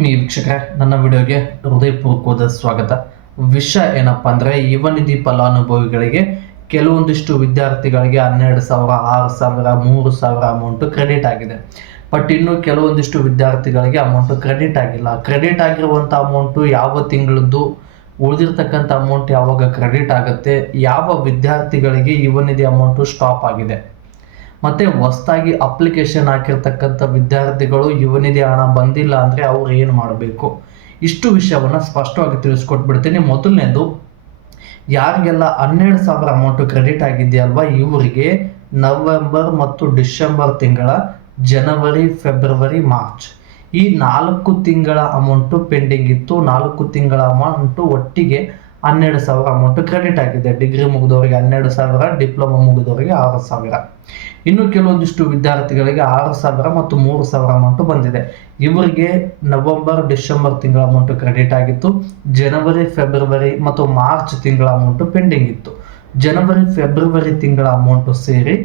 ಆತ್ಮೀಯ ವೀಕ್ಷಕರೇ, ನನ್ನ ವಿಡಿಯೋಗೆ ಹೃದಯಪೂರ್ವಕವಾದ ಸ್ವಾಗತ. ವಿಷಯ ಏನಪ್ಪ ಅಂದರೆ, ಯುವ ನಿಧಿ ಫಲಾನುಭವಿಗಳಿಗೆ ಕೆಲವೊಂದಿಷ್ಟು ವಿದ್ಯಾರ್ಥಿಗಳಿಗೆ 12,000, 6,000, 3,000 ಅಮೌಂಟು ಕ್ರೆಡಿಟ್ ಆಗಿದೆ. ಬಟ್ ಇನ್ನು ಕೆಲವೊಂದಿಷ್ಟು ವಿದ್ಯಾರ್ಥಿಗಳಿಗೆ ಅಮೌಂಟು ಕ್ರೆಡಿಟ್ ಆಗಿಲ್ಲ. ಕ್ರೆಡಿಟ್ ಆಗಿರುವಂಥ ಅಮೌಂಟು ಯಾವ ತಿಂಗಳದ್ದು, ಉಳಿದಿರ್ತಕ್ಕಂಥ ಅಮೌಂಟ್ ಯಾವಾಗ ಕ್ರೆಡಿಟ್ ಆಗುತ್ತೆ, ಯಾವ ವಿದ್ಯಾರ್ಥಿಗಳಿಗೆ ಯುವ ನಿಧಿ ಅಮೌಂಟು ಸ್ಟಾಪ್ ಆಗಿದೆ, ಮತ್ತು ಹೊಸದಾಗಿ ಅಪ್ಲಿಕೇಶನ್ ಹಾಕಿರ್ತಕ್ಕಂಥ ವಿದ್ಯಾರ್ಥಿಗಳು ಯುವ ನಿಧಿ ಹಣ ಬಂದಿಲ್ಲ ಅಂದರೆ ಅವ್ರು ಏನು ಮಾಡಬೇಕು, ಇಷ್ಟು ವಿಷಯವನ್ನು ಸ್ಪಷ್ಟವಾಗಿ ತಿಳಿಸ್ಕೊಟ್ಬಿಡ್ತೀನಿ. ಮೊದಲನೇದು, ಯಾರಿಗೆಲ್ಲ 12,000 ಅಮೌಂಟು ಕ್ರೆಡಿಟ್ ಆಗಿದೆಯಲ್ವಾ, ಇವರಿಗೆ ನವೆಂಬರ್ ಮತ್ತು ಡಿಸೆಂಬರ್ ತಿಂಗಳ ಜನವರಿ, ಫೆಬ್ರವರಿ, ಮಾರ್ಚ್ ಈ 4 ತಿಂಗಳ ಅಮೌಂಟು ಪೆಂಡಿಂಗ್ ಇತ್ತು. 4 ತಿಂಗಳ ಅಮೌಂಟು ಒಟ್ಟಿಗೆ 12,000 ಅಮೌಂಟು ಕ್ರೆಡಿಟ್ ಆಗಿದೆ. ಡಿಗ್ರಿ ಮುಗಿದವರಿಗೆ 12,000, ಡಿಪ್ಲೊಮಾ ಮುಗಿದವರಿಗೆ 6,000. ಇನ್ನು ಕೆಲವೊಂದಿಷ್ಟು ವಿದ್ಯಾರ್ಥಿಗಳಿಗೆ 6,000 ಮತ್ತು 3,000 ಅಮೌಂಟು ಬಂದಿದೆ. ಇವರಿಗೆ ನವೆಂಬರ್, ಡಿಸೆಂಬರ್ ತಿಂಗಳ ಅಮೌಂಟು ಕ್ರೆಡಿಟ್ ಆಗಿತ್ತು. ಜನವರಿ, ಫೆಬ್ರವರಿ ಮತ್ತು ಮಾರ್ಚ್ ತಿಂಗಳ ಅಮೌಂಟು ಪೆಂಡಿಂಗ್ ಇತ್ತು. ಜನವರಿ, ಫೆಬ್ರವರಿ ತಿಂಗಳ ಅಮೌಂಟು ಸೇರಿ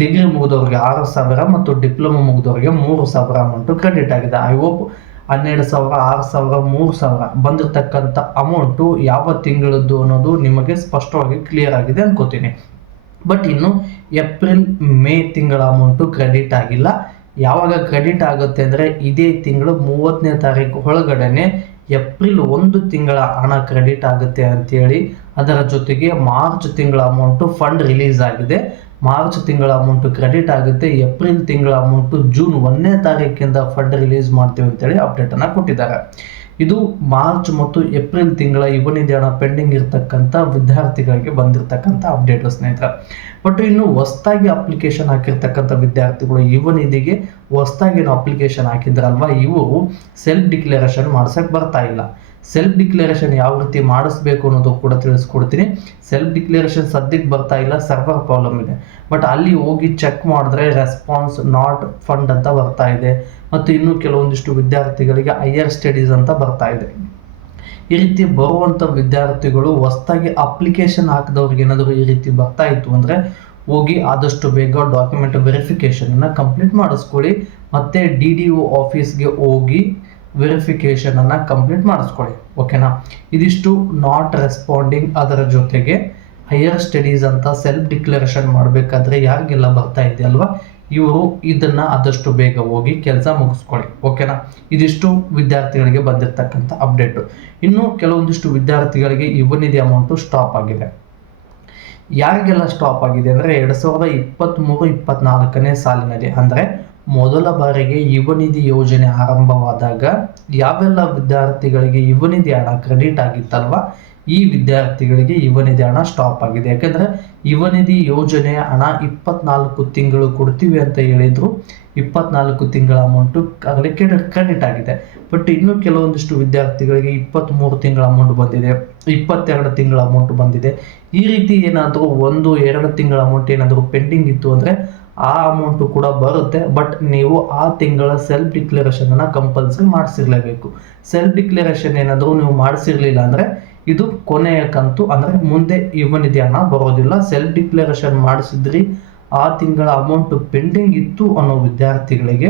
ಡಿಗ್ರಿ ಮುಗಿದವರಿಗೆ 6,000 ಮತ್ತು ಡಿಪ್ಲೊಮಾ ಮುಗಿದವರಿಗೆ 3,000 ಅಮೌಂಟು ಕ್ರೆಡಿಟ್ ಆಗಿದೆ. ಐ ಹೋಪ್ 12,000, 6,000, 3,000 ಬಂದಿರತಕ್ಕಂಥ ಅಮೌಂಟು ಯಾವ ತಿಂಗಳದ್ದು ಅನ್ನೋದು ನಿಮಗೆ ಸ್ಪಷ್ಟವಾಗಿ ಕ್ಲಿಯರ್ ಆಗಿದೆ ಅನ್ಕೋತೀನಿ. ಬಟ್ ಇನ್ನು ಏಪ್ರಿಲ್, ಮೇ ತಿಂಗಳ ಅಮೌಂಟು ಕ್ರೆಡಿಟ್ ಆಗಿಲ್ಲ. ಯಾವಾಗ ಕ್ರೆಡಿಟ್ ಆಗುತ್ತೆ ಅಂದರೆ, ಇದೇ ತಿಂಗಳು 30ನೇ ತಾರೀಕು ಒಳಗಡೆ ಏಪ್ರಿಲ್ 1 ತಿಂಗಳ ಹಣ ಕ್ರೆಡಿಟ್ ಆಗುತ್ತೆ ಅಂತೇಳಿ, ಅದರ ಜೊತೆಗೆ ಮಾರ್ಚ್ ತಿಂಗಳ ಅಮೌಂಟು ಫಂಡ್ ರಿಲೀಸ್ ಆಗಿದೆ. ಮಾರ್ಚ್ ತಿಂಗಳ ಅಮೌಂಟು ಕ್ರೆಡಿಟ್ ಆಗುತ್ತೆ. ಏಪ್ರಿಲ್ ತಿಂಗಳ ಅಮೌಂಟು ಜೂನ್ 1ನೇ ತಾರೀಕಿಂದ ಫಂಡ್ ರಿಲೀಸ್ ಮಾಡ್ತೀವಿ ಅಂತೇಳಿ ಅಪ್ಡೇಟನ್ನು ಕೊಟ್ಟಿದ್ದಾರೆ. ಇದು ಮಾರ್ಚ್ ಮತ್ತು ಏಪ್ರಿಲ್ ತಿಂಗಳ ಯುವ ನಿಧಿ ಹಣ ಪೆಂಡಿಂಗ್ ಇರತಕ್ಕಂಥ ವಿದ್ಯಾರ್ಥಿಗಳಿಗೆ ಬಂದಿರತಕ್ಕಂಥ ಅಪ್ಡೇಟು ಸ್ನೇಹಿತರೆ. ಬಟ್ ಇನ್ನು ಹೊಸದಾಗಿ ಅಪ್ಲಿಕೇಶನ್ ಹಾಕಿರ್ತಕ್ಕಂಥ ವಿದ್ಯಾರ್ಥಿಗಳು ಯುವ ನಿಧಿಗೆ ಹೊಸದಾಗಿ ಅಪ್ಲಿಕೇಶನ್ ಹಾಕಿದ್ರಲ್ವ, ಇವರು ಸೆಲ್ಫ್ ಡಿಕ್ಲರೇಷನ್ ಮಾಡ್ಸಕ್ಕೆ ಬರ್ತಾ ಇಲ್ಲ. ಸೆಲ್ಫ್ ಡಿಕ್ಲರೇಷನ್ ಯಾವ ರೀತಿ ಮಾಡಿಸ್ಬೇಕು ಅನ್ನೋದು ಕೂಡ ತಿಳಿಸ್ಕೊಡ್ತೀನಿ. ಸೆಲ್ಫ್ ಡಿಕ್ಲರೇಷನ್ ಸದ್ಯಕ್ಕೆ ಬರ್ತಾ ಇಲ್ಲ, ಸರ್ವರ್ ಪ್ರಾಬ್ಲಮ್ ಇದೆ. ಬಟ್ ಅಲ್ಲಿ ಹೋಗಿ ಚೆಕ್ ಮಾಡಿದ್ರೆ ರೆಸ್ಪಾನ್ಸ್ ನಾಟ್ ಫಂಡ್ ಅಂತ ಬರ್ತಾ ಇದೆ. ಮತ್ತು ಇನ್ನು ಕೆಲವೊಂದಿಷ್ಟು ವಿದ್ಯಾರ್ಥಿಗಳಿಗೆ ಹೈಯರ್ ಸ್ಟಡೀಸ್ ಅಂತ ಬರ್ತಾ ಇದೆ. ಈ ರೀತಿ ಬರುವಂಥ ವಿದ್ಯಾರ್ಥಿಗಳು ಹೊಸದಾಗಿ ಅಪ್ಲಿಕೇಶನ್ ಹಾಕಿದವ್ರಿಗೆ ಏನಾದರೂ ಈ ರೀತಿ ಬರ್ತಾ ಇತ್ತು ಅಂದರೆ, ಹೋಗಿ ಆದಷ್ಟು ಬೇಗ ಡಾಕ್ಯುಮೆಂಟ್ ವೆರಿಫಿಕೇಷನನ್ನು ಕಂಪ್ಲೀಟ್ ಮಾಡಿಸ್ಕೊಳ್ಳಿ. ಮತ್ತು DDO ಆಫೀಸ್ಗೆ ಹೋಗಿ ವೆರಿಫಿಕೇಷನನ್ನು ಕಂಪ್ಲೀಟ್ ಮಾಡಿಸ್ಕೊಳ್ಳಿ. ಓಕೆನಾ? ಇದಿಷ್ಟು ನಾಟ್ ರೆಸ್ಪಾಂಡಿಂಗ್. ಅದರ ಜೊತೆಗೆ ಹೈಯರ್ ಸ್ಟಡೀಸ್ ಅಂತ ಸೆಲ್ಫ್ ಡಿಕ್ಲರೇಷನ್ ಮಾಡಬೇಕಾದ್ರೆ ಯಾರಿಗೆಲ್ಲ ಬರ್ತಾ ಇದೆಯಲ್ವಾ, ಇವರು ಇದನ್ನು ಆದಷ್ಟು ಬೇಗ ಹೋಗಿ ಕೆಲಸ ಮುಗಿಸ್ಕೊಳ್ಳಿ. ಓಕೆನಾ? ಇದಿಷ್ಟು ವಿದ್ಯಾರ್ಥಿಗಳಿಗೆ ಬಂದಿರತಕ್ಕಂಥ ಅಪ್ಡೇಟು. ಇನ್ನು ಕೆಲವೊಂದಿಷ್ಟು ವಿದ್ಯಾರ್ಥಿಗಳಿಗೆ ಯುವ ನಿಧಿ ಅಮೌಂಟು ಸ್ಟಾಪ್ ಆಗಿದೆ. ಯಾರಿಗೆಲ್ಲ ಸ್ಟಾಪ್ ಆಗಿದೆ ಅಂದರೆ, 2023-24ನೇ ಸಾಲಿನಲ್ಲಿ, ಅಂದರೆ ಮೊದಲ ಬಾರಿಗೆ ಯುವ ನಿಧಿ ಯೋಜನೆ ಆರಂಭವಾದಾಗ ಯಾವೆಲ್ಲ ವಿದ್ಯಾರ್ಥಿಗಳಿಗೆ ಯುವ ನಿಧಿ ಹಣ ಕ್ರೆಡಿಟ್ ಆಗಿತ್ತಲ್ವ, ಈ ವಿದ್ಯಾರ್ಥಿಗಳಿಗೆ ಯುವ ನಿಧಿ ಹಣ ಸ್ಟಾಪ್ ಆಗಿದೆ. ಯಾಕೆಂದರೆ ಯುವ ನಿಧಿ ಯೋಜನೆಯ ಹಣ 24 ತಿಂಗಳು ಕೊಡ್ತೀವಿ ಅಂತ ಹೇಳಿದ್ರು. 24 ತಿಂಗಳ ಅಮೌಂಟು ಆಗಲೇ ಕ್ರೆಡಿಟ್ ಆಗಿದೆ. ಬಟ್ ಇನ್ನೂ ಕೆಲವೊಂದಿಷ್ಟು ವಿದ್ಯಾರ್ಥಿಗಳಿಗೆ 23 ತಿಂಗಳ ಅಮೌಂಟ್ ಬಂದಿದೆ, 22 ತಿಂಗಳ ಅಮೌಂಟ್ ಬಂದಿದೆ. ಈ ರೀತಿ ಏನಾದರೂ 1-2 ತಿಂಗಳ ಅಮೌಂಟ್ ಏನಾದರೂ ಪೆಂಡಿಂಗ್ ಇತ್ತು ಅಂದರೆ ಆ ಅಮೌಂಟು ಕೂಡ ಬರುತ್ತೆ. ಬಟ್ ನೀವು ಆ ತಿಂಗಳ ಸೆಲ್ಫ್ ಡಿಕ್ಲರೇಷನನ್ನು ಕಂಪಲ್ಸರಿ ಮಾಡಿಸಿರ್ಲೇಬೇಕು. ಸೆಲ್ಫ್ ಡಿಕ್ಲರೇಷನ್ ಏನಾದರೂ ನೀವು ಮಾಡಿಸಿರ್ಲಿಲ್ಲ ಅಂದರೆ ಇದು ಕೊನೆಯ ಕಂತು, ಅಂದರೆ ಮುಂದೆ ಯುವ ನಿಧಿ ಹಣ ಬರೋದಿಲ್ಲ. ಸೆಲ್ಫ್ ಡಿಕ್ಲರೇಷನ್ ಮಾಡಿಸಿದ್ರಿ, ಆ ತಿಂಗಳ ಅಮೌಂಟು ಪೆಂಡಿಂಗ್ ಇತ್ತು ಅನ್ನೋ ವಿದ್ಯಾರ್ಥಿಗಳಿಗೆ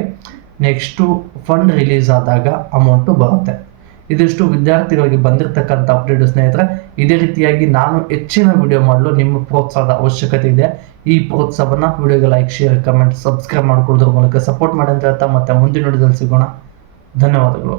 ನೆಕ್ಸ್ಟು ಫಂಡ್ ರಿಲೀಸ್ ಆದಾಗ ಅಮೌಂಟು ಬರುತ್ತೆ. ಇದಿಷ್ಟು ವಿದ್ಯಾರ್ಥಿಗಳಿಗೆ ಬಂದಿರತಕ್ಕಂಥ ಅಪ್ಡೇಟ್ ಸ್ನೇಹಿತರೆ. ಇದೇ ರೀತಿಯಾಗಿ ನಾನು ಹೆಚ್ಚಿನ ವಿಡಿಯೋ ಮಾಡಲು ನಿಮ್ಮ ಪ್ರೋತ್ಸಾಹದ ಅವಶ್ಯಕತೆ ಇದೆ. ಈ ಪ್ರೋತ್ಸಾಹವನ್ನು ವಿಡಿಯೋಗೆ ಲೈಕ್, ಶೇರ್, ಕಮೆಂಟ್, ಸಬ್ಸ್ಕ್ರೈಬ್ ಮಾಡ್ಕೊಳ್ಳೋದ್ರ ಮೂಲಕ ಸಪೋರ್ಟ್ ಮಾಡಿ ಅಂತ ಹೇಳ್ತಾ ಮತ್ತೆ ಮುಂದಿನ ವಿಡಿಯೋದಲ್ಲಿ ಸಿಗೋಣ. ಧನ್ಯವಾದಗಳು.